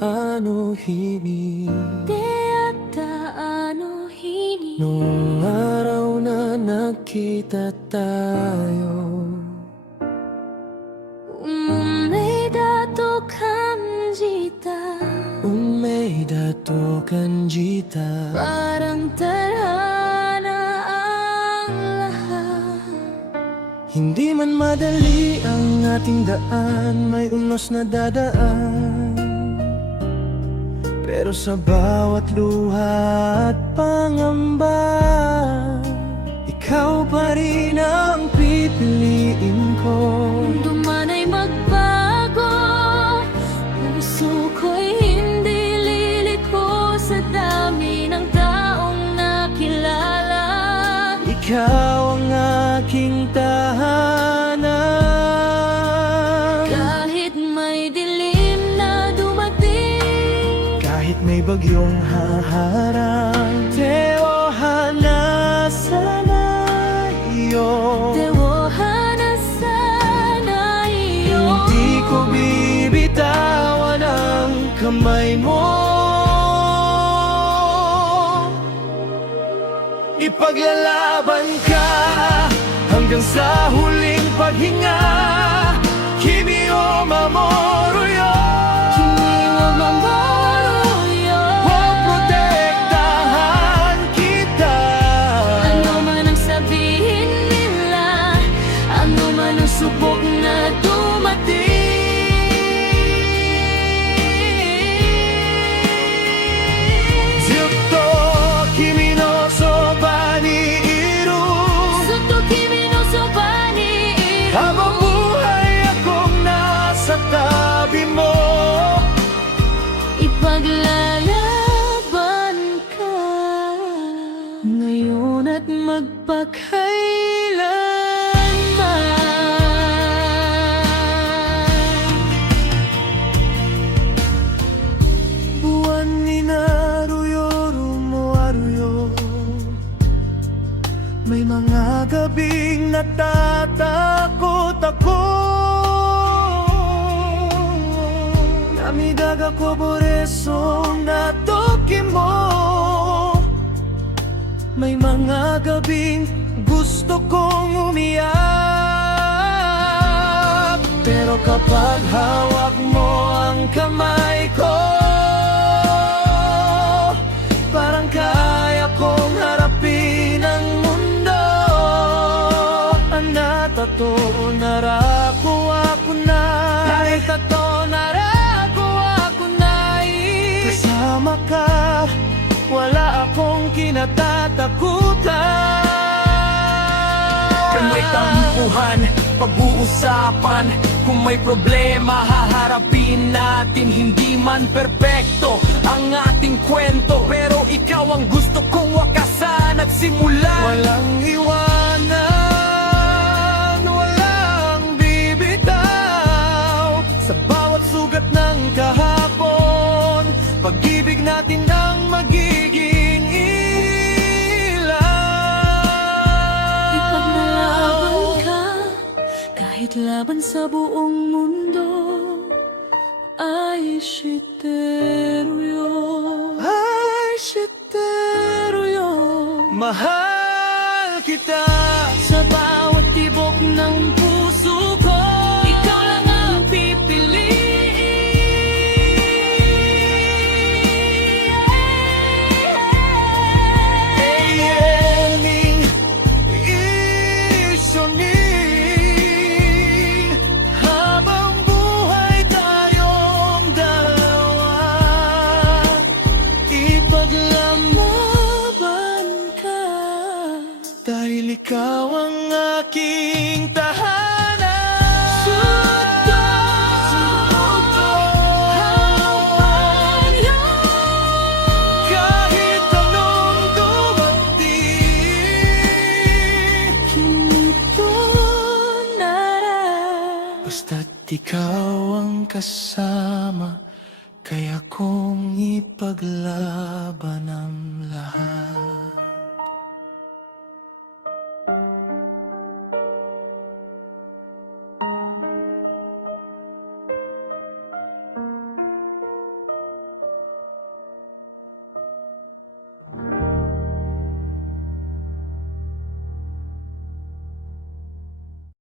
ano hini ano hini Noong araw na nagkita tayo umeidato kanjita umeidato kanjita parang tadhana ang lahat. Hindi man madali ang ating daan, may unos na dadaan, pero sa bawat luha at pangamba, ikaw pa rin ang pipiliin ko. Mundo man ay magbago, puso ko'y hindi liliko sa dami ng taong nakilala. Ikaw ang aking tahanan. Kahit may dilim na dumating, Kahit may bagyong haharang, Teohana sana iyo. Tewohana sana iyo. Hindi ko bibitawan ang kamay mo. Ipaglalaban ka hanggang sa huling paghinga. Kimi o Mamoru yo. Kimi wa Mamoru yo. Poprotektahan kita. Ano man ang sabihin nila, ano man ang subok na dumating, Zutto kimi no soba ni iru. Zutto kimi no soba ni iru. Habang buhay akong nasa tabi mo. Ipaglalaban ka ngayon at magpakailanman. Buwan ni Naruyoru mo aruyo. May mga gabing natatakot ako. Namidaga ko boreso na toki mo. May mga gabing gusto kong umiyak, pero kapag hawak mo ang kamay ko, parang kaya kong harapin ang mundo. Anatato narako ako na, naritato narako ako na. Kasama ka, wala akong kinatatakutan. Kung may tampuhan, pag-uusapan. Kung may problema, haharapin natin. Hindi man perpekto ang ating kwento, pero ikaw ang gusto kong wakasan at simulan. Walang iwanan, walang bibitaw. Sa bawat sugat ng kahapon, pag-ibig natin ang magiging ilaw. Ipaglalaban ka kahit laban sa buong mundo. Ay shiteru yo. Ay, shiteru yo. Mahal kita. Sa bawat tibok ng puso ko, ikaw lang ang pipiliin. Eyening isoning, habang buhay tayong dalawa. Ipaglalaban ka, dahil ikaw ang aking tahanan. Sutto, sutto, harapan yo. Kahit anong dumating, Kinito nara. basta't ikaw ang kasama, kaya kong ipaglaban ang lahat.